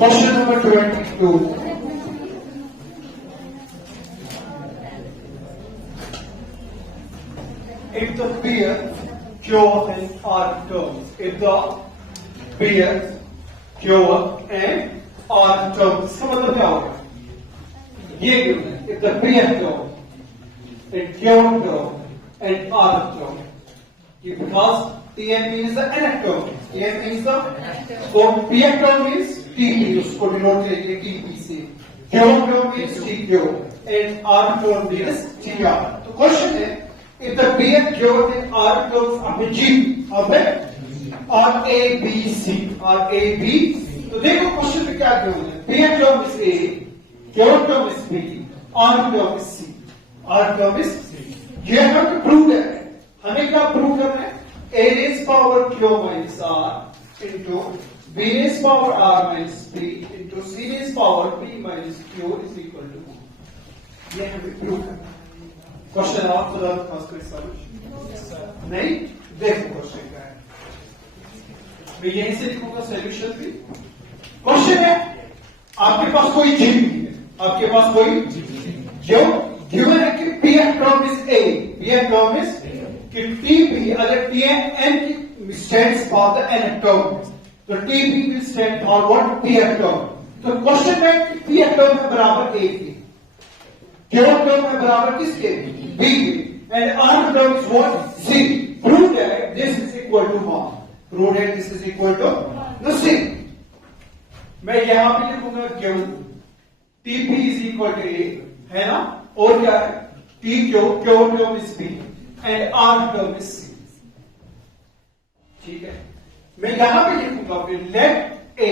Question number 22. If the beer, cure and R terms. If the beer, cure and R terms. इसका मतलब क्या होगा? ये क्यों है? If the beer term, and cure term and R term. Because TN means the nth term. TN means the so PN term means TP. उसको denote करेंगे TP से. Cure term means TQ and R term means TR. तो question है if the PN cure and R terms are G, अब है R A B C, R A B. तो देखो question में क्या क्यों है? PN term is A, cure term is B, R term is C, R term is C. ये हमें प्रूव है. हमें क्या प्रूव करना है? A raised power Q minus R into B raised power R minus B into C raised power B minus Q is equal to 1. ये हमें prove करना है. क्वेश्चन आप खुद फर्स्ट कोई सॉल्यूशन नहीं देखो क्वेश्चन क्या है. मैं यहीं से लिखूंगा सॉल्यूशन भी. क्वेश्चन है आपके पास कोई जी नहीं है. आपके पास कोई जो गिवन है कि P F term is A, P F term is कि TP अगर TN की stands for the n term, तो TP will stand for what? PF term. तो क्वेश्चन है कि PF term है बराबर A की, Q term है बराबर किसके? B की, and R term is what? C. Prove that this is equal to 1. Prove that this is equal to no C. मैं यहां पे लिखूंगा Q. TP is equal to A, है ना? और क्या है? TQ, Q term is B. And R term is C. ठीक है. मैं यहां पे लिखूंगा फिर लेट A.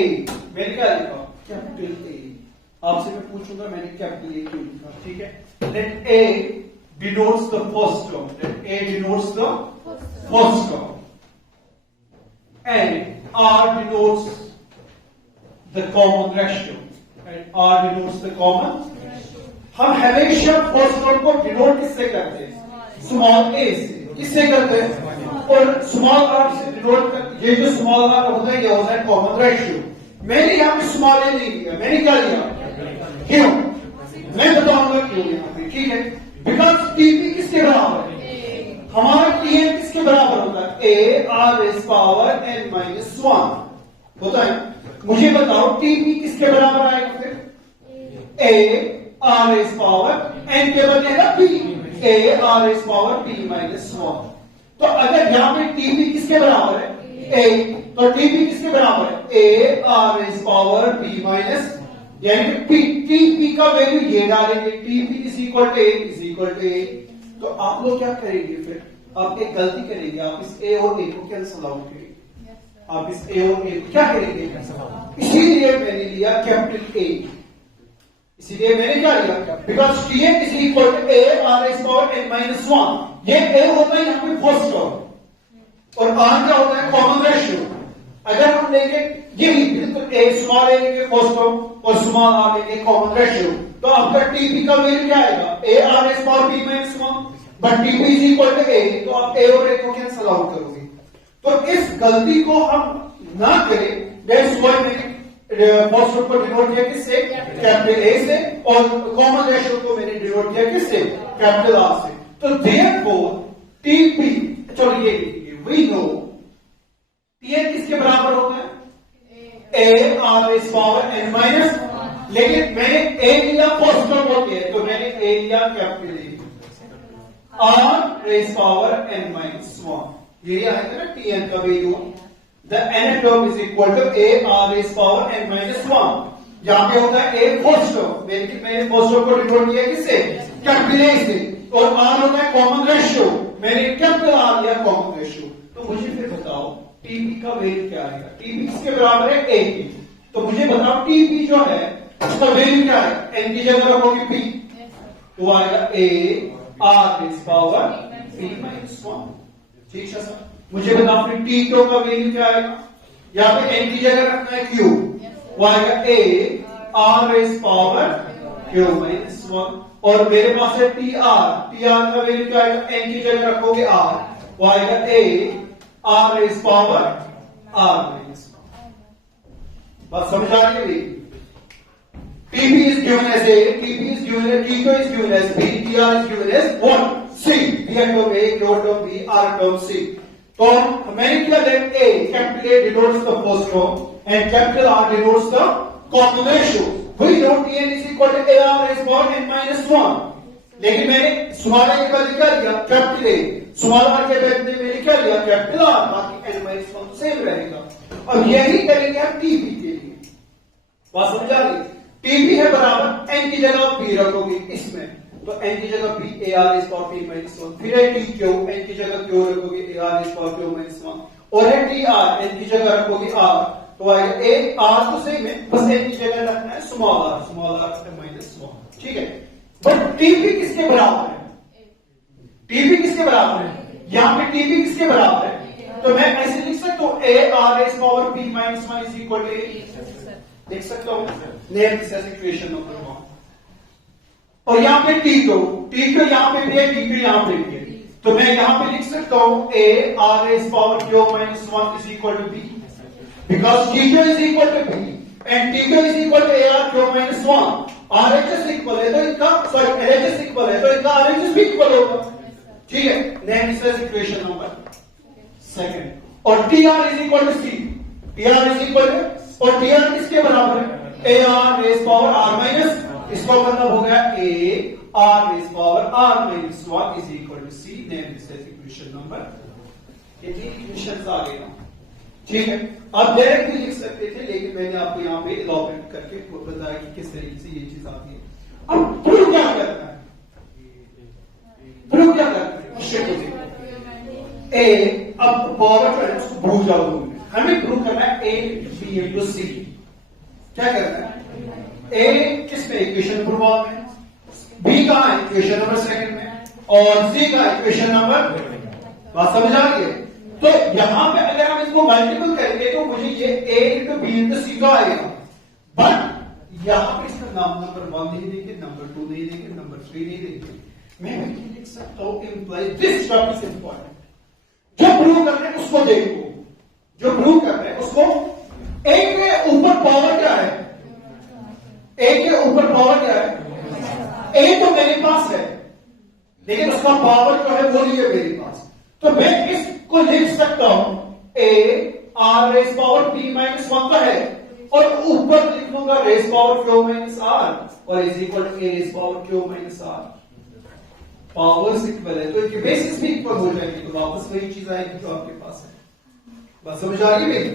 मैंने क्या लिखा? Capital A. आपसे मैं पूछूंगा मैंने कैपिटल A क्यों लिखा? ठीक है. Let A denotes the first term. Let A denotes the first term. And R denotes the common ratio. And R denotes the common ratio. हम हमेशा फर्स्ट टर्म को डिनोट किससे करते हैं? स्मॉल ए से. किससे करते हैं? और स्मॉल आर से डिनोट करते. ये जो स्मॉल आर होता है ये होता है कॉमन रेशियो. मैंने यहाँ पे स्मॉल ए नहीं लिया. मैंने क्या लिया? क्यों? मैं बताऊंगा क्यों यहाँ पे. ठीक है. बिकॉज टीपी किसके बराबर है? हमारा टीएन किसके बराबर होता है? A R raise power N minus 1 होता है. मुझे बताओ टीपी किसके बराबर आएगा फिर? A R raise power N के बनेगा P. A R raise power P minus 1. तो अगर यहां पे टीपी किसके बराबर है? ए. तो टीपी किसके बराबर है? A R raise power P minus, यानी कि टीपी का वैल्यू ये डालेंगे. TP is equal to A is equal to A. तो आप लोग क्या करेंगे फिर? आप एक गलती करेंगे. आप इस ए और ए को कैंसल आउट करेंगे. आप इस ए और ए को क्या करेंगे? इसीलिए मैंने लिया कैपिटल ए. इसीलिए मैंने क्या लिया? Because TN is equal to A R S power N minus 1. ये ए होता है यहाँ पे फर्स्ट टर्म और आर क्या होता है? Common ratio. अगर हम लेंगे ये बिल्कुल ए स्मॉल ए लेंगे फर्स्ट टर्म और स्मॉल आर लेंगे कॉमन रेशियो, तो आपका टीपी का वैल्यू क्या आएगा? A R S power P minus 1. But TP is equal to A, तो आप ए और ए को कैंसल आउट करोगे. तो इस गलती को हम ना करें. दैट्स व्हाई मैंने फर्स्ट टर्म को डिनोट किया किससे? कैपिटल ए से. और कॉमन रेशियो को मैंने डिनोट किया किससे? कैपिटल आर से. तो देयरफॉर टीपी, चलो ये लिखिए, वी नो टीएन किसके बराबर होता है? A R raise power N minus. लेकिन मैंने ए लिया फर्स्ट टर्म होती है, तो मैंने ए लिया capital A. R raise power N minus 1. यही आएगा ना टीएन का value. The nth term is equal to a r raised power n minus 1. यहाँ पे होता है a फर्स्ट टर्म. मैंने फर्स्ट टर्म को डिनोट किया किससे? कैपिटल ए से. और r होता है कॉमन रेशियो. मैंने कैपिटल आर लिया कॉमन रेशियो. तो मुझे फिर बताओ टीपी का वैल्यू क्या आएगा? टीपी किसके बराबर है? a की. तो मुझे बताओ टीपी जो है उसका वैल्यू क्या है? n की जगह रखोगे p, तो आएगा a r raised power p minus 1. ठीक है सर. मुझे बताओ फिर टी क्यू का वैल्यू क्या आएगा? यहाँ पे एन की जगह रखना है क्यू. वो आएगा A R raise power Q minus 1. और मेरे पास है टी आर. टी आर का वैल्यू क्या आएगा? एन की जगह रखोगे आर. वो आएगा A R raise power R minus 1. बात समझ आ रही है? TP is given as A, TP is given as TQ is given as B, TR is given as what? C. B term A, Q term B, R term C. तो मैंने क्या late A, capital A denotes the first term and capital R denotes the common ratio. We know Tn is equal to AR raised power n minus 1. लेकिन मैंने small a के बदले क्या लिया? Capital A. Small r के बदले मैंने क्या लिया? Capital R. बाकी n minus 1 सेम रहेगा. अब यही करेंगे हम TP के लिए. बात समझा रही? TP है बराबर n की जगह P रखोगे इसमें, तो n की जगह P AR is power P minus 1. फिर है TQ, n की जगह Q रखोगे AR is power Q minus 1. और है TR, n की जगह रखोगे R. तो आएगा A R तो सेम है, बस n की जगह रखना है स्मॉल r minus 1. ठीक है. बट TP किसके बराबर है? TP किसके बराबर है? यहाँ पे TP किसके बराबर है? तो मैं ऐसे लिख सकता हूँ AR is power P minus 1 is equal to A. देख सकता हूँ name this as equation number 1. और यहाँ पे T को यहाँ पे भी है, T यहाँ पे भी है, तो मैं यहाँ पे लिख सकता हूँ A R is power Q minus 1 is equal to B because TQ is equal to B and TQ is equal to AR Q minus 1. RHS equal है तो इनका LHS इक्वल है तो इनका RHS भी इक्वल होगा. ठीक है. Name this as equation number 2. और TR is equal to C. TR is equal to और TR किसके बराबर है? AR raised power R minus, इसका मतलब हो गया A R raised power R minus 1 is equal to C. Name this as equation number. ये इक्वेशंस आ गए ना. ठीक है. आप डायरेक्टली लिख सकते थे, लेकिन मैंने आपको यहाँ पे इलॉबरेट करके बताया कि किस तरीके से ये चीज आती है. अब प्रूव क्या करना है? प्रूव क्या करना है? ए अब पावर जो है उसको भूल जाओ. हमें प्रूव करना है A B into C. क्या करना है? A किस में? इक्वेशन नंबर 1 में. B का इक्वेशन नंबर 2 में और C का इक्वेशन नंबर. बात समझ आ गई? तो यहां पे अगर हम इसको मल्टीपल करेंगे तो मुझे ये A into B into C का आएगा. बट यहां पे इसका नंबर 1 नहीं देंगे, नंबर 2 नहीं देंगे, नंबर 3 नहीं देंगे. मैं लिख सकता हूं imply this term is important. जो प्रूव करना है उसको देखो, जो प्रूव कर रहे हैं उसको. A के ऊपर पावर क्या है? A के ऊपर पावर क्या है? A तो मेरे पास है, लेकिन उसका पावर जो है वो नहीं है मेरे पास. तो मैं इसको लिख सकता हूं A R raise power P minus 1 का है और ऊपर लिख लूंगा raise power Q minus R और is equal to A raise power Q minus R. Powers equal है तो इनके बेसिस भी इक्वल हो जाएंगे, तो वापस वही चीज आएगी जो आपके पास है. बस समझ आ गई मेरी?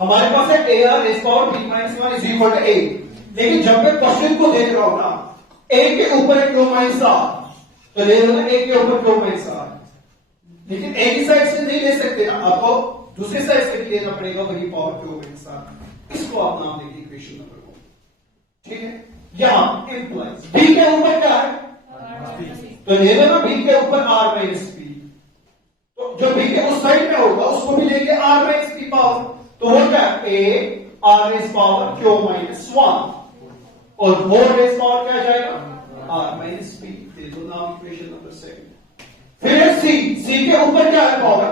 हमारे पास है AR race power P minus 1 is equal to A. लेकिन जब मैं क्वेश्चन को देख रहा हूं ना, A के ऊपर है Q minus R, तो ले लो ना A के ऊपर Q minus R. लेकिन एक ही साइड से नहीं ले सकते ना, आपको दूसरे साइड से भी लेना पड़ेगा वही पावर Q minus R. इसको आप नाम देंगे इक्वेशन नंबर 1. ठीक है. यहां इंप्लाइज B के ऊपर क्या है? तो ले लो ना B के ऊपर R minus P. तो जो B के उस साइड में होगा उसको भी लेंगे R minus P पावर. तो वो क्या? A R raise power Q minus 1 और 4 रेस पावर क्या जाएगा? R minus P. दे दो नाम इक्वेशन नंबर 2. फिर C के ऊपर क्या है पावर?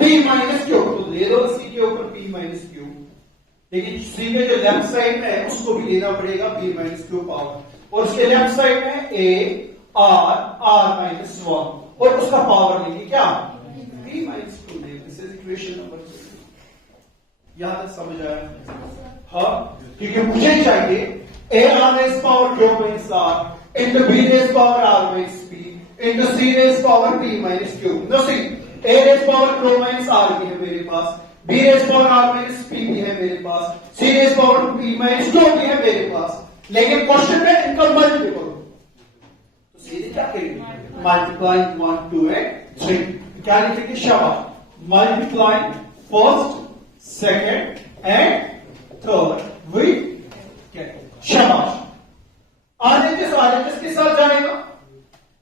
P minus Q. तो ले दो C के ऊपर P minus Q. लेकिन C के जो लेफ्ट साइड में है उसको भी लेना पड़ेगा P minus Q पावर. और उसके लेफ्ट साइड में A R minus 1 और उसका पावर लेंगे क्या? P minus Q. This is equation number 2. यहां तक समझ आया? हाँ. क्योंकि मुझे चाहिए A R raised power Q minus R into B raised power R minus P into C raised power P minus Q. No, see, A raised power Q minus R भी है मेरे पास, B raised power R minus P भी है मेरे पास, C raised power P minus Q भी है मेरे पास. लेकिन क्वेश्चन में इनका मल्टीपल, तो सीधे क्या करेंगे? Multiplying 1 2 and 3. क्या लिखेंगे? शाबाश. Multiplying first, second and third with शाबाश. RHS के साथ जाएगा,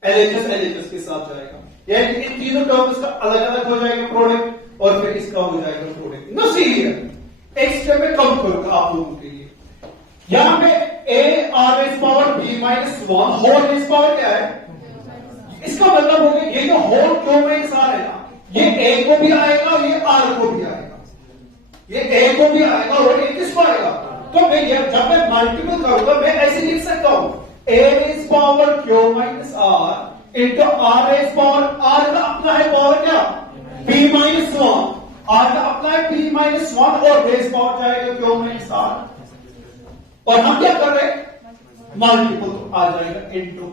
LHS के साथ जाएगा. यानी इन तीनों टर्म्स का अलग अलग हो जाएगा प्रोडक्ट और फिर इसका हो जाएगा प्रोडक्ट. नो सीरियस एक स्टेप में कम करूंगा आप लोगों के लिए. यहां पे A R raise power B minus 1 whole raise power क्या है? इसका मतलब हो गया ये जो होल Q minus R है ना, ये A को भी आएगा, ये R को भी आएगा, ये A को भी आएगा और ये किसको आएगा? तो मैं जब मैं मल्टीपल करूंगा मैं ऐसे लिख सकता हूं a raise power q minus r into r raise power r का अपना है पावर क्या p माइनस 1 r का अपना है p माइनस 1 और रेज पावर जाएगा q माइनस r और हम क्या कर रहे हैं मल्टीपल आ जाएगा इंटू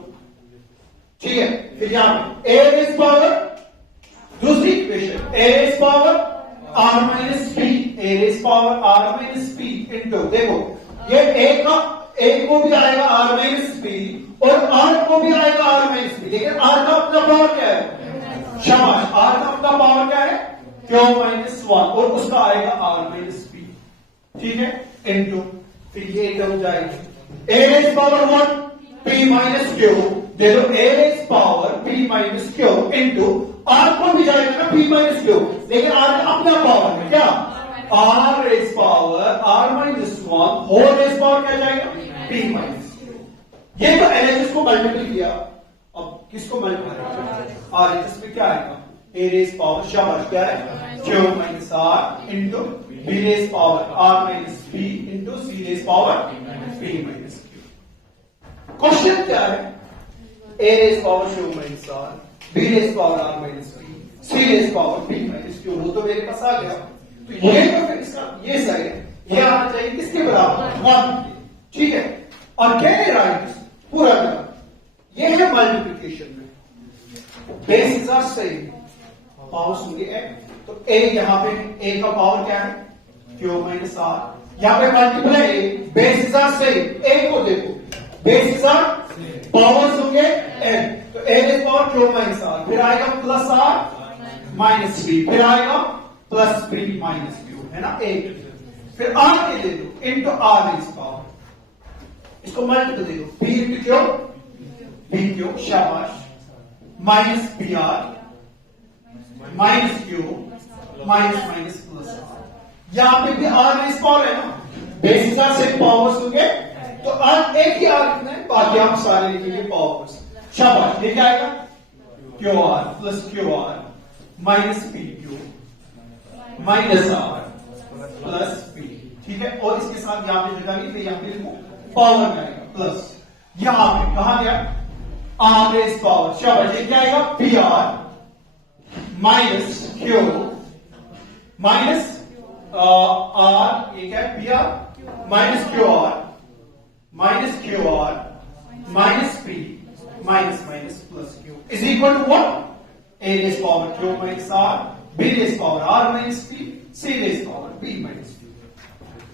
ठीक है। फिर यहां पे a रेज पावर दूसरी equation a raise power r minus p a raise power r minus p into देखो ये a को भी आएगा r माइनस p और r को भी आएगा r माइनस p लेकिन r का अपना पावर क्या है शाबाश r का अपना पावर क्या है q माइनस 1 और उसका आएगा r माइनस p ठीक है इंटू फिर ये टर्म जाएगी a raise power 1 p minus q दे दो a raise power p minus q into r को भी जाएगा ना p माइनस q लेकिन r का अपना पावर है क्या r raise power r minus 1 whole raise power क्या जाएगा p माइनस q ये तो एलएचएस को मल्टीपल किया अब किसको मल्टीपल r इसमें क्या आएगा a रेज पावर शाबाश क्या है q minus r into b raise power r minus p into c raise power p minus q question क्या है a raise power q minus r b raise power r minus p c raise power p minus q वो तो मेरे पास आ गया तो ये तो फिर इसका ये साइड ये आना चाहिए किसके बराबर 1 ठीक है और क्या दे रहा है पूरा का ये है मल्टीप्लिकेशन में बेसिस आर सेम पावर्स होंगे तो a यहां पे a का पावर क्या है q माइनस r यहां पे multiply bases are same a को देखो बेसिस आर पावर्स होंगे n तो a raise power q minus r फिर आएगा प्लस r माइनस b फिर आएगा प्लस b माइनस q है ना a फिर r के दे दो इंटू r रेज पावर इसको मल्टीपल दे दो p into q b q शाबाश minus b r minus q minus minus plus r यहां पे भी r रेज पावर है ना बेसिस आर से पावर्स होंगे तो r एक ही r कितना है बाकी हम सारे लिखेंगे पावर्स शाबाश ये क्या आएगा qr plus qr minus pq minus r plus p ठीक है और इसके साथ यहां पे जगह नहीं फिर यहां पे लिखो पावर में आएगा प्लस यहां पे कहां गया r रेज पावर शाबाश ये क्या आएगा pr minus q minus r ये क्या है pr minus qr minus p minus minus plus q is equal to what a raise power q minus r b raise power r minus p c raise power b minus q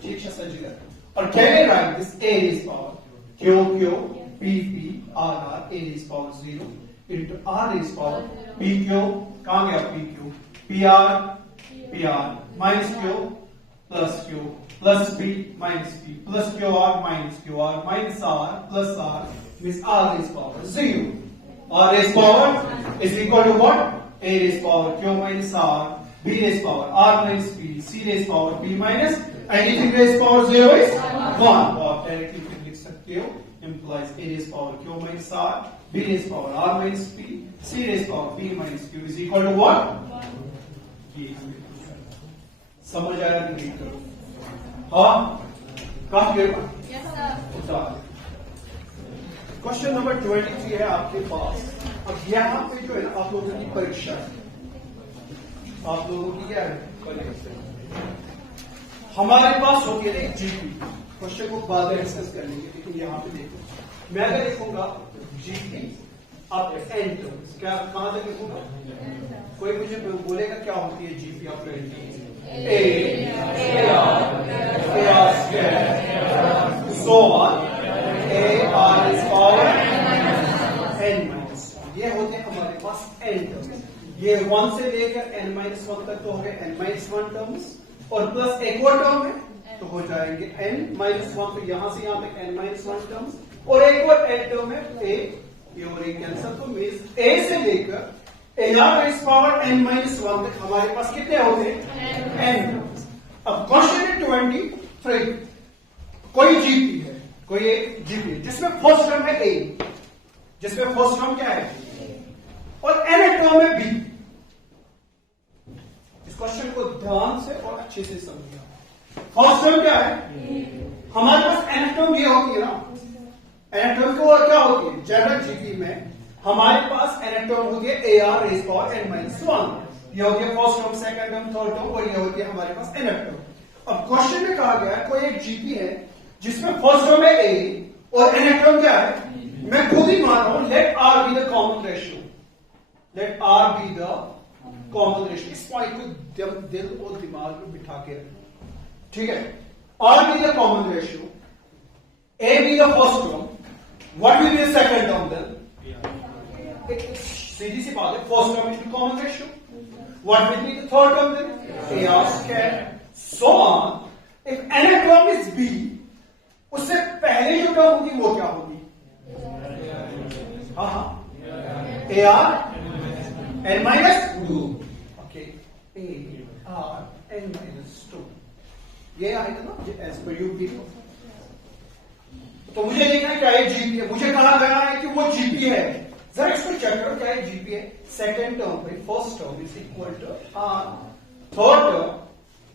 ठीक है sir ji और can I write this a raise power q p r r a raise power 0 into r raise power p q कहां गया p q p r minus q plus b minus p plus qr minus r plus r means r raised power 0 r raised power is equal to what a raised power q minus r b raised power r minus p c raised power b minus anything raised power 0 is 1 और directly फिर लिख सकते हो implies a raised power q minus r b raised power r minus p c raised power b minus q is equal to what समझ आया कि नहीं करो हाँ काफी क्वेश्चन नंबर 23 है आपके पास। अब यहाँ पे जो है ना आप लोगों की परीक्षा है, आप लोगों की क्या है परीक्षा। हमारे पास हो गया जीपी, क्वेश्चन को बाद में डिस्कस कर लेंगे, लेकिन यहाँ पे देखो मैं अगर लिखूंगा जीपी अब एन टर्म्स क्या कहां तक लिखूंगा, कोई मुझे बोलेगा क्या होती है GP of n so AR is power n minus 1 ये होते हैं हमारे पास n टर्म्स, ये 1 से लेकर n minus 1 तक तो हो गए n minus 1 टर्म्स और प्लस एक और टर्म है तो हो जाएंगे n minus 1 तो यहां से यहां तक n minus 1 टर्म्स और एक और n टर्म है a ये और एक कैंसर तो मीन्स a से लेकर AR raised power n minus 1 तक हमारे पास कितने होते हैं n टर्म्स। अब क्वेश्चन है 23 कोई जीपी है, कोई एक जीपी जिसमें फर्स्ट टर्म है ए, जिसमें फर्स्ट टर्म क्या है और एन टर्म है बी। इस क्वेश्चन को ध्यान से और अच्छे से समझिए। फर्स्ट टर्म क्या है? हमारे पास nth टर्म ये होती है ना, nth टर्म को क्या होती है जनरल जीपी में हमारे पास nth टर्म होती है AR raise power n minus 1। ये होती है first term, second term, third term, और ये होती है हमारे पास nth टर्म। अब क्वेश्चन में कहा गया है कोई एक जीपी है जिसमें फर्स्ट टर्म है A और nth टर्म क्या है? मैं खुद ही मान रहा हूं let R be the common ratio, let R be the common ratio. इस पॉइंट को दिल और दिमाग में बिठा के रखना, ठीक है? R be the common ratio, A be the first term, what will be the second term then? सीधी सी बात है, first term into common ratio. What will be the third term then? AR square. So on. If nth term is B, उससे पहले जो term होगी वो क्या होगी? हाँ हाँ, AR n minus 2. Okay, AR n minus 2. ये आएगा ना एज पर यूपी। तो मुझे देखना है क्या ये जीपी है, मुझे कहा गया है कि वो जीपी है। जरा इसको चेक करो क्या ये जीपी है। Second term by first term is equal to R, third term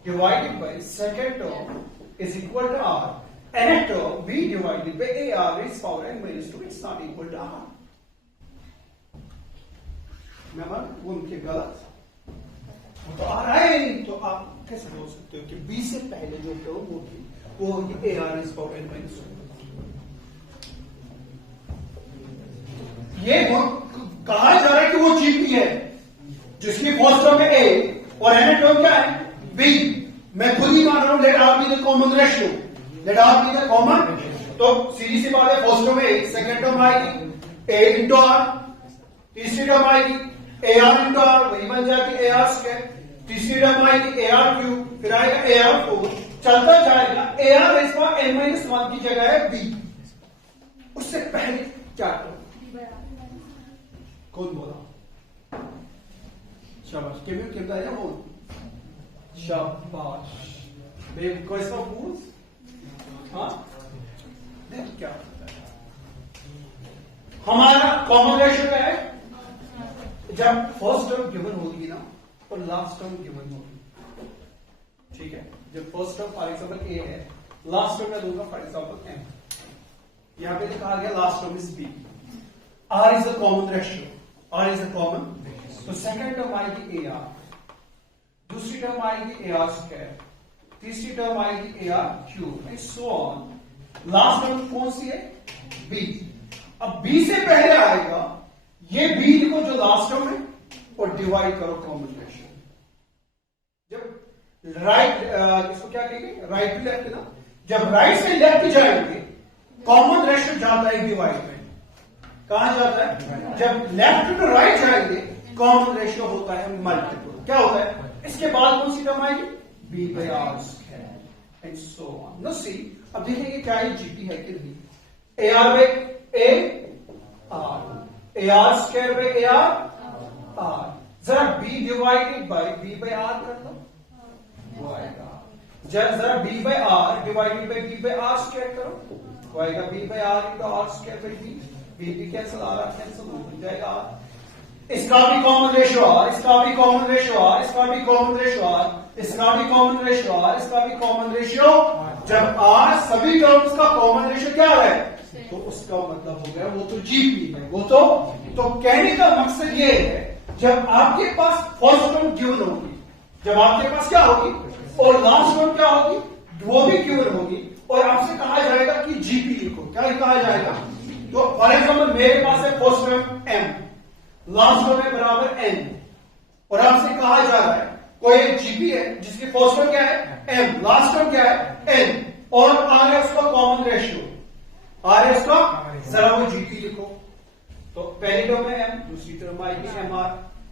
divided by second term is equal to R, nth term B divided by A R raise power n minus 2 it's not equal to R. मैं मान उनके गलत तो आ रहा है, तो आप कैसे बोल सकते हो कि बी से पहले जो टर्म होगी वो होगी AR raise power n minus 2। ये कहा जा रहा है कि वो जीपी है जिसकी फर्स्ट टर्म है A और nth टर्म क्या है? B। मैं खुद ही मान रहा हूं let R be the common ratio, let R be the common. तो सीधी सी बात है, फर्स्ट टर्म है, सेकंड टर्म आएगी A इंटू R, तीसरी टर्म आएगी AR इंटू R, वही बन जाती AR स्क्वायर, तीसरी टर्म आएगी AR क्यूब, फिर आएगा AR 4, चलता जाएगा। AR raise power n minus 1 की जगह है B। उससे पहले क्या टर्म? कौन बोला? शाबाश, केमियो कहता है वो, शाबाश। कोई इसका पूछ? हाँ, देख क्या होता है। हमारा कॉमन रेशियो क्या है? जब फर्स्ट टर्म गिवन होगी ना और लास्ट टर्म गिवन होगी, ठीक है? जब first term for example A है, लास्ट टर्म मैं दूंगा फॉर एग्जांपल M। यहां पे कहा गया last term is B, R is the common ratio, R is the common. तो सेकंड टर्म आएगी AR, दूसरी टर्म आएगी AR स्क्वायर, तीसरी टर्म आएगी AR cube and so on. Last term कौन सी है? B। अब B से पहले आएगा ये B लिखो जो लास्ट टर्म है और डिवाइड करो कॉमन रेशियो। जब राइट इसको क्या कहेंगे? राइट टू लेफ्ट ना। जब राइट से लेफ्ट जाएंगे कॉमन रेशियो जाता है डिवाइड में। कहां जाता है? जब लेफ्ट टू राइट जाएंगे कॉमन रेशियो होता है मल्टीपल। क्या होता है? इसके बाद कौन सी टर्म आएगी? B by R square and so on. No see, अब देखेंगे क्या ये जीपी है कि नहीं। AR by A R, AR square by AR R। जरा B divided by B by R कर लो, वो आएगा। जरा B by R divided by B by R square करो, वो आएगा B by R into R square by B। B cancel, आ रहा कैंसिल, हो जाएगा R। इसका भी कॉमन रेशियो R, इसका भी कॉमन रेशियो R, इसका भी कॉमन रेशियो R, इसका भी कॉमन रेशियो R, इसका भी कॉमन रेशियो। जब R सभी टर्म्स का कॉमन रेशियो क्या है तो उसका मतलब हो गया वो तो जीपी है। वो तो कहने का मकसद ये है जब आपके पास फर्स्ट टर्म गिवन होगी, जब आपके पास क्या होगी और लास्ट टर्म क्या होगी वो भी गिवन होगी और आपसे कहा जाएगा कि जीपी लिखो। क्या कहा जाएगा? तो फॉर एग्जाम्पल मेरे पास है first term M, last term है बराबर N और आपसे कहा जा रहा है कोई एक जीपी है जिसकी फर्स्ट टर्म क्या है M, लास्ट टर्म क्या है N और R है उसका कॉमन रेशियो, R है उसका, जरा वो जीपी लिखो। तो पहली टर्म है M, दूसरी टर्म आएगी MR,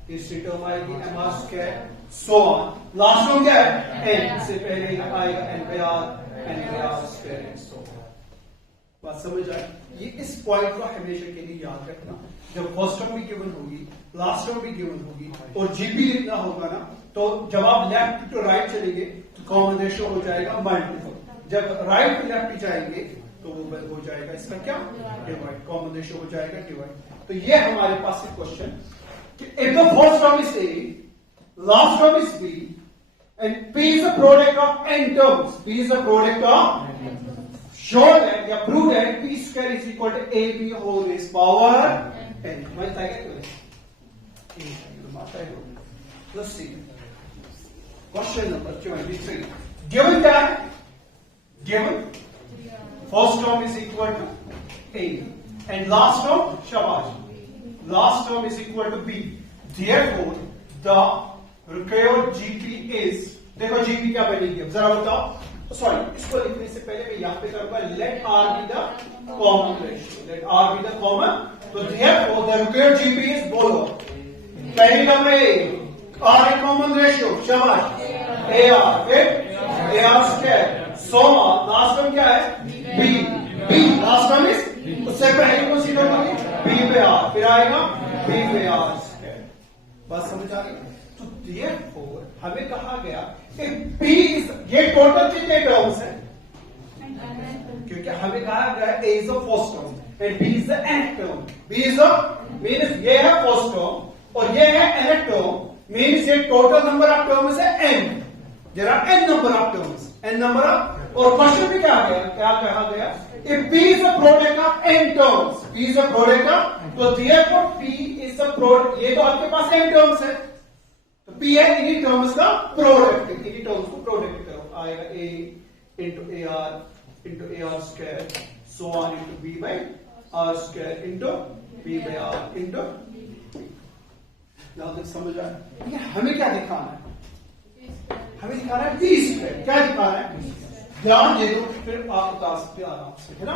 तीसरी टर्म आएगी MR square, so on. Last term क्या है N, से पहले आएगा N by R square, so on. बात समझ आए? ये इस पॉइंट को हमेशा के लिए याद रखना। जब फर्स्ट टर्म भी गिवन होगी, लास्ट टर्म भी गिवन होगी और जीपी लिखना होगा ना, तो जब आप लेफ्ट टू राइट चलेंगे तो कॉमन रेशियो हो जाएगा मल्टीपल। जब राइट टू लेफ्ट जाएंगे तो वो हो जाएगा इसका क्या? डिवाइड। कॉमन रेशियो हो जाएगा डिवाइड। तो ये हमारे पास एक क्वेश्चन कि if the first term is A, last term is B and P is a product of n terms. P is a product of, show that या prove that P square is equal to AB whole raised power n. मालूम है क्या? Let's see. Question number 23. Given that, first term is equal to A and last term, shabash, last term is equal to B. Therefore, the required GP is, देखो GP क्या बनेगी अब जरा बताओ. Sorry, इसको लिखने से पहले मैं यहाँ पे करूंगा let R be the common ratio. Let R be the common. तो therefore the required GP is बोलो. पहली टर्म में R a common ratio, शाबाश. AR, फिर AR square. So last term क्या है? B लास्ट टर्म इज, उससे पहले कौन सी टर्म होगी? B पे R, फिर आएगा B पे R स्क्वायर. बस समझ आ गई? तो therefore हमें कहा गया कि P इज, ये टोटल कितने टर्म्स हैं? क्योंकि हमें कहा गया A is the first term and B is the nth term. B is the means ये है फर्स्ट टर्म और ये है nth टर्म, मींस ये टोटल नंबर ऑफ टर्म्स है n. There are n number of terms, n number of, और question में क्या कहा गया? If P is a product of n terms, P is a product of, तो therefore P is a product, ये तो आपके पास n terms है, तो P है इन्हीं terms का product, इन्हीं terms को product करो, आएगा A into AR square, so on into B by R square into B by R into B. यहाँ तक समझ आया? हमें क्या दिखाना है? हमें दिखा रहा है P स्क्वायर. क्या दिखा रहा है? ध्यान दे दो, फिर आप बता सकते हैं आराम से, है ना?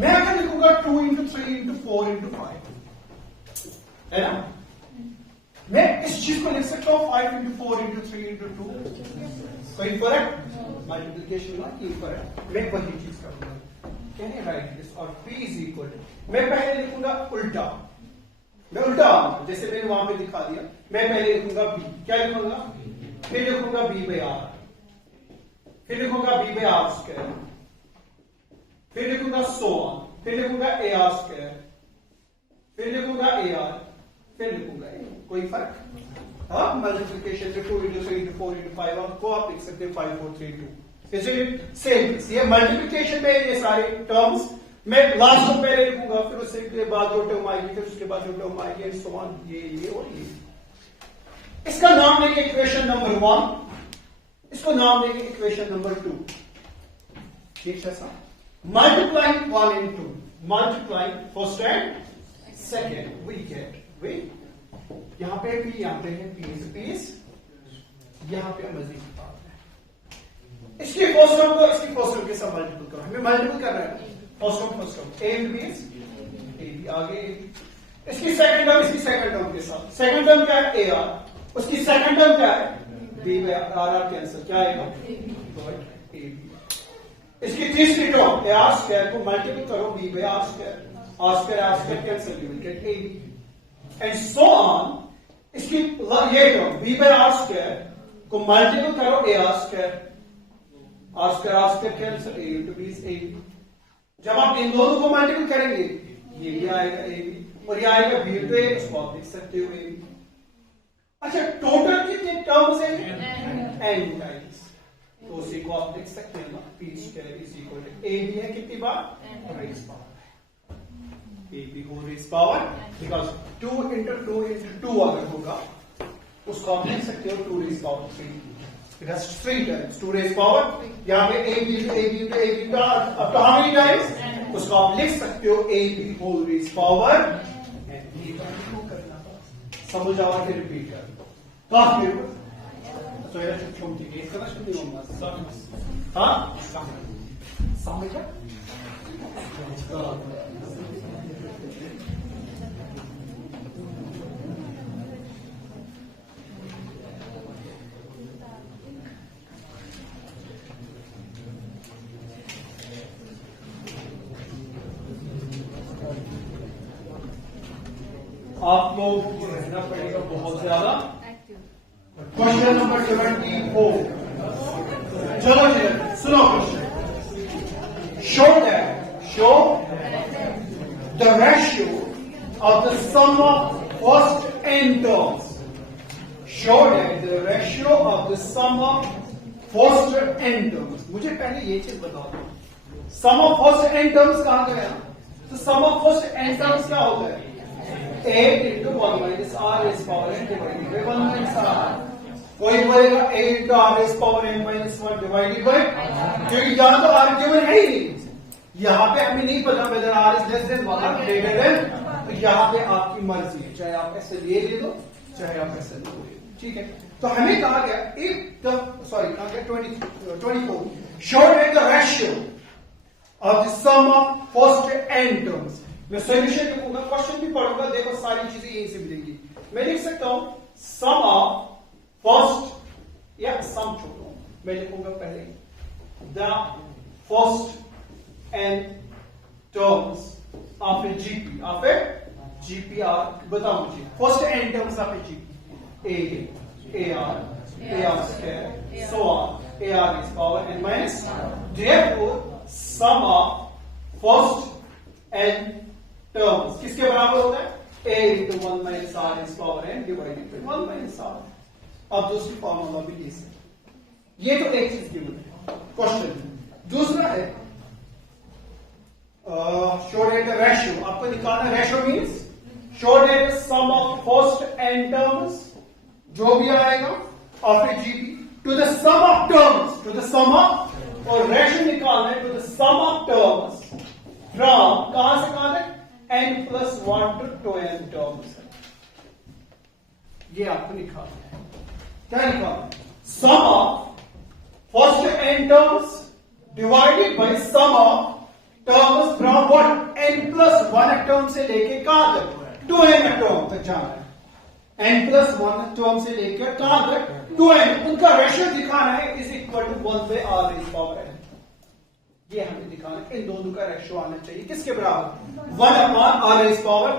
मैं अगर लिखूंगा 2 into 3 into 4 into 5, है ना? मैं इस चीज को लिख सकता हूं 5 into 4 into 3 into 2. कोई फर्क? मल्टीप्लिकेशन ना की फर्क. मैं वही चीज करूंगा. कैन आई राइट दिस और P is equal to, मैं पहले लिखूंगा उल्टा. मैं उल्टा, जैसे मैंने वहां पे दिखा दिया. मैं पहले लिखूंगा B. क्या लिखूंगा? फिर लिखूंगा B by R, फिर लिखूंगा B by R स्क्वायर, फिर लिखूंगा so on, फिर लिखूंगा AR स्क्वायर, फिर लिखूंगा AR, फिर लिखूंगा A. कोई फर्क? हाँ, मल्टीप्लिकेशन से 2 into 3 into 4 into 5 आपको आप लिख सकते हैं 5 4 3 2. इसलिए सेम ये मल्टीप्लिकेशन में ये सारे टर्म्स मैं लास्ट को पहले लिखूंगा, फिर उसके बाद जो टर्म आएगी, फिर उसके बाद जो टर्म आएगी, एंड सो ऑन, ये और ये. इसका नाम देंगे इक्वेशन नंबर 1, इसको नाम देंगे इक्वेशन नंबर 2. ठीक है sir? Multiplying 1 and 2, multiplying first and second, we get यहां पे P, यहां पे है पीस, यहां पे मजीद बात है. इसकी फर्स्ट टर्म को इसकी फर्स्ट टर्म के साथ मल्टीपल करो. हमें मल्टीपल करना है फर्स्ट टर्म A B आगे. इसकी सेकंड टर्म इसकी सेकंड टर्म के साथ. सेकंड टर्म क्या है? AR. उसकी सेकंड टर्म क्या है? B by R कैंसिल, क्या आएगा? AB. इसकी तीसरी टर्म AR स्क्वायर को मल्टीपल करो B by R square cancel, you will get AB. And so on. इसकी ये term B by R square को मल्टीपल करो AR square cancel, A into B is AB. जब आप इन दोनों को मल्टीपल करेंगे ये भी आएगा AB और ये आएगा B into A, उसको आप लिख सकते हो AB. अच्छा, टोटल कितने टर्म्स हैं? n times. तो उसी को आप लिख सकते हैं ना, P square is equal to AB है कितनी बार? Raise power. AB whole raise power, because 2 into 2 into 2 अगर होगा उसको आप लिख सकते हो 2 raise power 3. Because 3 times 2 raise power. यहाँ पे AB का अब तो how many टाइम्स? उसको आप लिख सकते हो AB होल रेज पावर. समझ आवा के रिपीट कर काफी तो ये छोटी केस का शुरू होगा. हाँ, समझा? आप लोग को रहना पड़ेगा बहुत ज्यादा. Question number 74. चलो सुनो question. Show the ratio of the sum of first n terms. Show that the ratio of the sum of first n terms. मुझे पहले ये चीज बताओ, sum of first n terms कहां गया? तो sum of first n terms क्या होता है? 8 into 1 minus r raised power n divided by 1 minus r। कोई बोलेगा 8 into r raised power n minus 1 divided by, क्योंकि यहां तो r गिवन है ही नहीं, यहां पे हमें नहीं पता whether r is less than 1 or greater than, तो यहां पे आपकी मर्जी है, चाहे आप ऐसे ले दो चाहे आप ऐसे ले दो, ठीक है। तो हमें कहा गया कहा गया 24 show that the ratio of the sum of first n terms. मैं सॉल्यूशन लिखूंगा, क्वेश्चन भी पढ़ूंगा, देखो सारी चीजें यहीं से मिलेंगी। मैं लिख सकता हूं सम ऑफ फर्स्ट या सम छोड़ो, मैं लिखूंगा पहले the first n terms of a GP, of a GPR. बताओ मुझे first n terms of a GP, A R square so on, A R is power N minus, therefore sum of first n terms किसके बराबर होता है? a into 1 minus r is power n divided by 1 minus r। अब दूसरी formula भी ले सकते, ये तो एक चीज गिवन है क्वेश्चन। दूसरा है शो दैट द रेशियो, आपको निकालना ratio means show that the sum of first n terms जो भी आएगा of a GP to the sum of terms, to the sum of, और रेशियो निकालना है to the sum of terms from कहां से कहां तक? n plus 1 to 2n terms। ये आपको निकालना है, क्या निकालना है? Sum of first n terms divided by sum of terms from what? n plus 1 term से लेके कहां तक? 2n टर्म तक जाना है। n plus 1 टर्म से लेकर कहां तक? 2n, उनका रेशियो दिखाना है is equal to 1 by r raised power n। ये हमें दिखाना, इन दोनों का रेशियो आना चाहिए किसके बराबर? 1 upon r raised power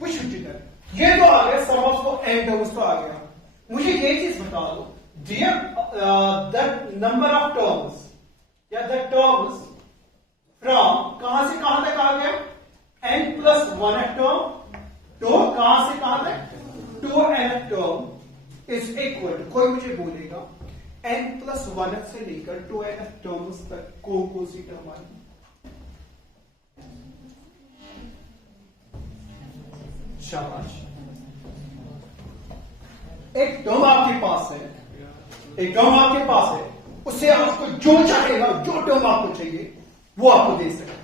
which integer। ये तो आ गया सम ऑफ n टर्म्स, तो आ गया। मुझे ये चीज बता दो, dear the number of terms या द टर्म्स फ्रॉम कहां से कहां तक आ गया? n plus 1 टर्म तो कहां से कहां तक? 2n term is equal to, कोई मुझे बोलेगा n plus 1 से लेकर 2n टर्म्स तक कौन सी टर्म आएगी? शाबाश। एक टर्म आपके पास है, एक टर्म आपके पास है, उससे आपको जो चाहेगा, जो टर्म आपको चाहिए वो आपको दे सकते हैं।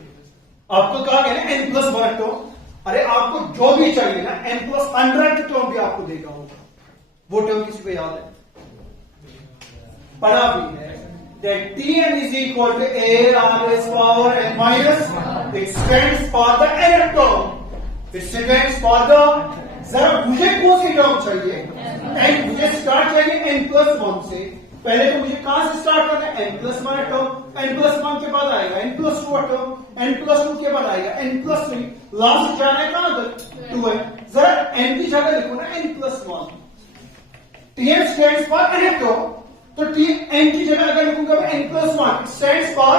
आपको कहा गया ना n plus 1 टर्म, अरे आपको जो भी चाहिए ना n plus 100 टर्म भी आपको देगा होगा। वो टर्म किसी को याद है? पढ़ा भी है that Tn is equal to a r raised power n minus, it stands for the nth term, it stands for the, जरा मुझे कौन सी टर्म चाहिए? n, मुझे स्टार्ट चाहिए n plus 1 से, पहले तो मुझे कहां से स्टार्ट करना है? n plus 1 term, n plus 1 के बाद आएगा n plus 2 term, n plus 2 के बाद आएगा n plus 3, लास्ट जाना है कहां तक? 2n। जरा n की जगह लिखो ना n plus 1, Tn stands for nth term, तो टी n की जगह अगर लिखूंगा मैं n plus 1 stands for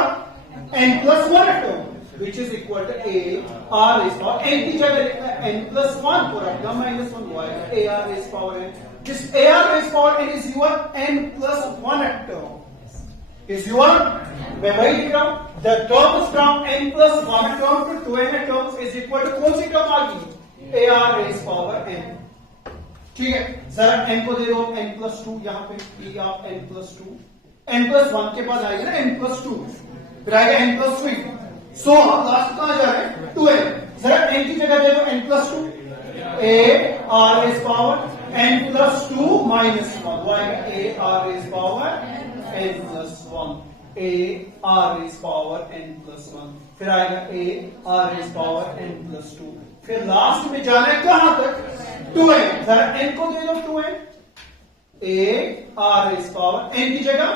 n plus 1 term which is equal to a r raised power, n की जगह लिखना है n plus 1 पूरा टर्म minus 1 हुआ है a r raised power n। This a r raised power n is your n plus 1 term, is your, मैं वही लिख रहा हूं, the terms from n plus 1 term to 2n terms is equal to कौन सी term आ गई? a r raised power n। ठीक है, जरा n को दे दो n plus 2, यहां पे e of n plus 2, n plus 1 के बाद आएगा ना n plus 2, फिर आएगा n plus 3, सो हम लास्ट कहां जा रहे हैं? 2n। जरा n की जगह दे दो n plus 2, a r raised power n plus 2 minus 1, वो आएगा a r raised power n plus 1, a r raised power n plus 1, फिर आएगा a r raised power n plus 2, फिर लास्ट में जाना है कहां तक? 2n। जरा n को दे दो 2n, a r raised power n की जगह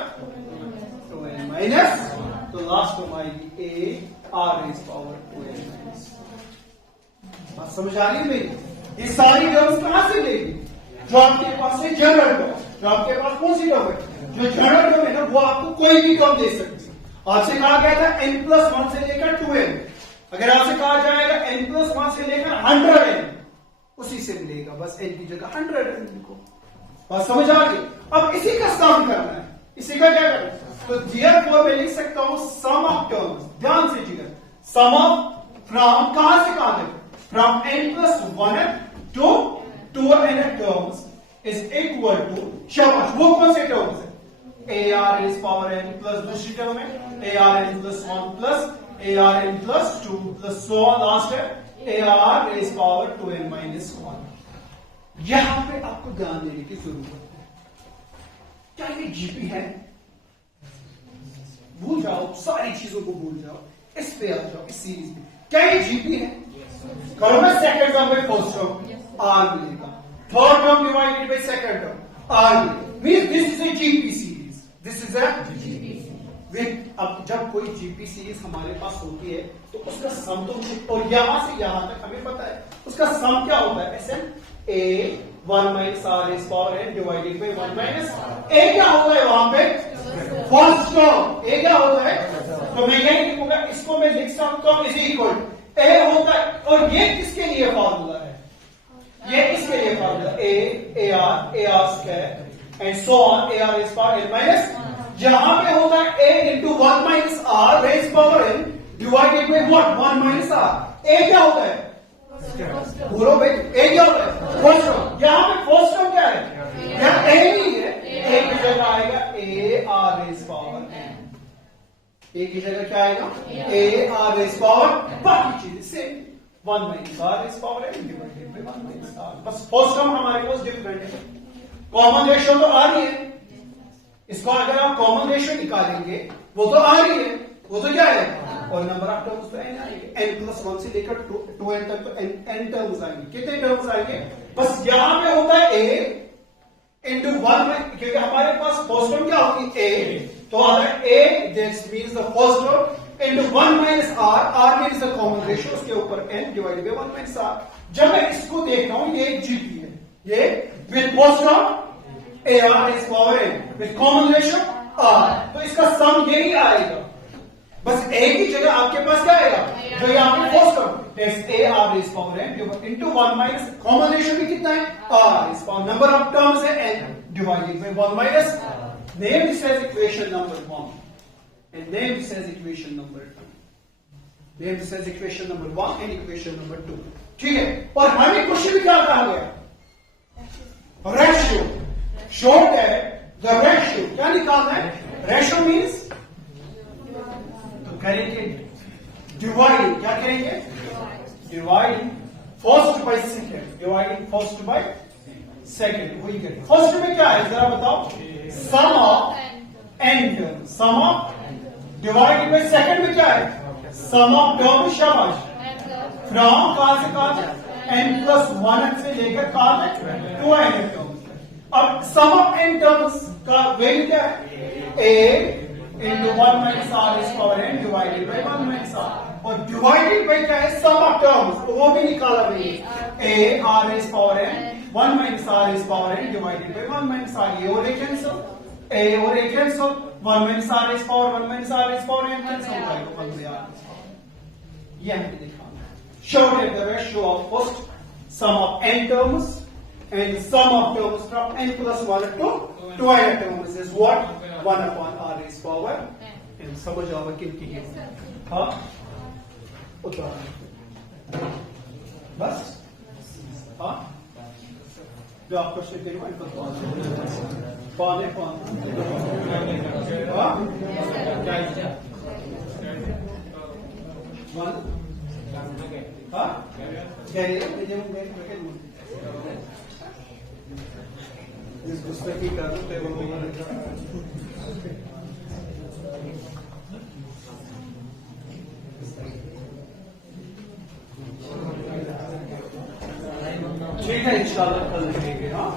2n माइनस, तो लास्ट में आएगी a r raised power 2n minus. बात समझ आ रही है मेरी? ये सारी टर्म्स कहां से लेगी? जो आपके पास है जनरल टर्म, जो आपके पास कौन सी टर्म है? जो जनरल टर्म है ना, वो आपको कोई भी टर्म दे सकती है। आपसे कहा गया था n plus 1 से लेकर 2n, अगर आपसे कहा जाएगा n plus 1 से लेकर 100n, उसी से मिलेगा, बस n की जगह 100n लिखो। बात समझ आ गई? अब इसी का सम करना है, इसी का क्या करना है? तो therefore मैं लिख सकता हूं सम ऑफ टर्म्स, ध्यान से दीजिएगा, सम ऑफ फ्रॉम कहां से कहां तक, from n plus 1 to 2n terms is equal to, शाबाश, वो कौन से टर्म्स है? AR raise power n plus दूसरी टर्म है ARn plus 1 plus ARn plus 2 plus so on, last है AR raise power 2n minus 1। यहां पे आपको ध्यान देने की जरूरत है। क्या ये जीपी है? भूल जाओ, सारी चीजों को भूल जाओ, इस पे आ जाओ, इस सीरीज पे। क्या ये जीपी है? करो मैं सेकंड टर्म में फर्स्ट टर्म आर मिलेगा, third term divided by second term R means this is a GP series, this is a GP. अब जब कोई जीपी सीरीज हमारे पास होती है तो उसका सम तो, और यहां से यहां तक हमें पता है उसका सम क्या होता है, S N A 1 minus R is power N divided by 1 minus A. क्या होता है वहां पे? First term. ए क्या होता है? तो मैं यही लिखूंगा, इसको मैं लिख सकता हूं इज इक्वल ए होता है, और ये किसके लिए फॉर्मूला है? ये किसके लिए formula? A R square and so on, A R is power N minus, यहां पे होता है A into 1 minus R raise power N divided by what, 1 minus R. A क्या होता है? बोलो भाई, ए क्या होता है? First term. यहां पे फर्स्ट टर्म क्या है? यहां ए नहीं है, ए की जगह आएगा A R raise power N. A की जगह क्या आएगा? ए आर रेज पावर, बाकी चीजें same, 1 minus R raise power N divided by 1 minus R. बस फर्स्ट टर्म हमारे पास डिफरेंट है, कॉमन रेशियो तो आ रही है, इसको अगर आप कॉमन रेशियो निकालेंगे वो तो आ रही है, वो तो क्या है, और नंबर ऑफ टर्म्स तो n आएंगे, n प्लस 1 से लेकर 2n तक तो n टर्म्स आएंगे। कितने टर्म्स आएंगे? बस यहां पे होता है a इंटू 1 में, क्योंकि हमारे पास फर्स्ट टर्म क्या होगी a, तो आता है a that means the first term into 1 minus r means the common ratio, उसके ऊपर n divided by 1 minus r। जब मैं इसको देख रहा हूं, ये एक जीपी है, ये with first term AR is power n with common ratio R, तो इसका सम यही आएगा। बस A की जगह आपके पास क्या आएगा, जो यहाँ पे first term AR is power n into 1 minus common ratio भी कितना है, R is power, number of terms है n divided by 1 minus R। Name this as equation number 1 and name this as equation number 2। Name this as equation number 1 and equation number 2। ठीक है, और हमें question में क्या कहा गया, ratio short है, द रेशियो क्या निकालना है, रेशियो मीन्स, तो करेंगे डिवाइडिंग, क्या करेंगे, dividing first by second, dividing first by second, वही करेंगे। फर्स्ट में क्या है जरा बताओ, sum of N term, sum of divided by second में क्या है, सम ऑफ टर्म, शाबाश, फ्रॉम कहां से कहां तक, n प्लस 1 से लेकर कहां तक, 2n टर्म। अब सम ऑफ n टर्म्स का वैल्यू क्या है, a into 1 minus R is power n divided by 1 minus R, और डिवाइडेड बाय क्या है, सम ऑफ टर्म्स, वो भी निकाला मैंने, a r इज power n 1 minus R is power n divided by 1 minus R, ये और एक कैंसिल, a और एक cancel, 1 minus R is power 1 minus R is power n cancel हो जाएगा, 1 बाय r। ये हमें दिखाना है, show that the ratio of first sum of n terms and sum of terms from n plus 1 to 2n terms is what, 1 upon r is power n। समझ आओ किन की, हाँ उतार बस, हाँ जो आप क्वेश्चन करो इनको कौन है, कौन हाँ जिस पुस्तक की कानून टेबल ठीक है, इंशाल्लाह कल देखेंगे। हाँ।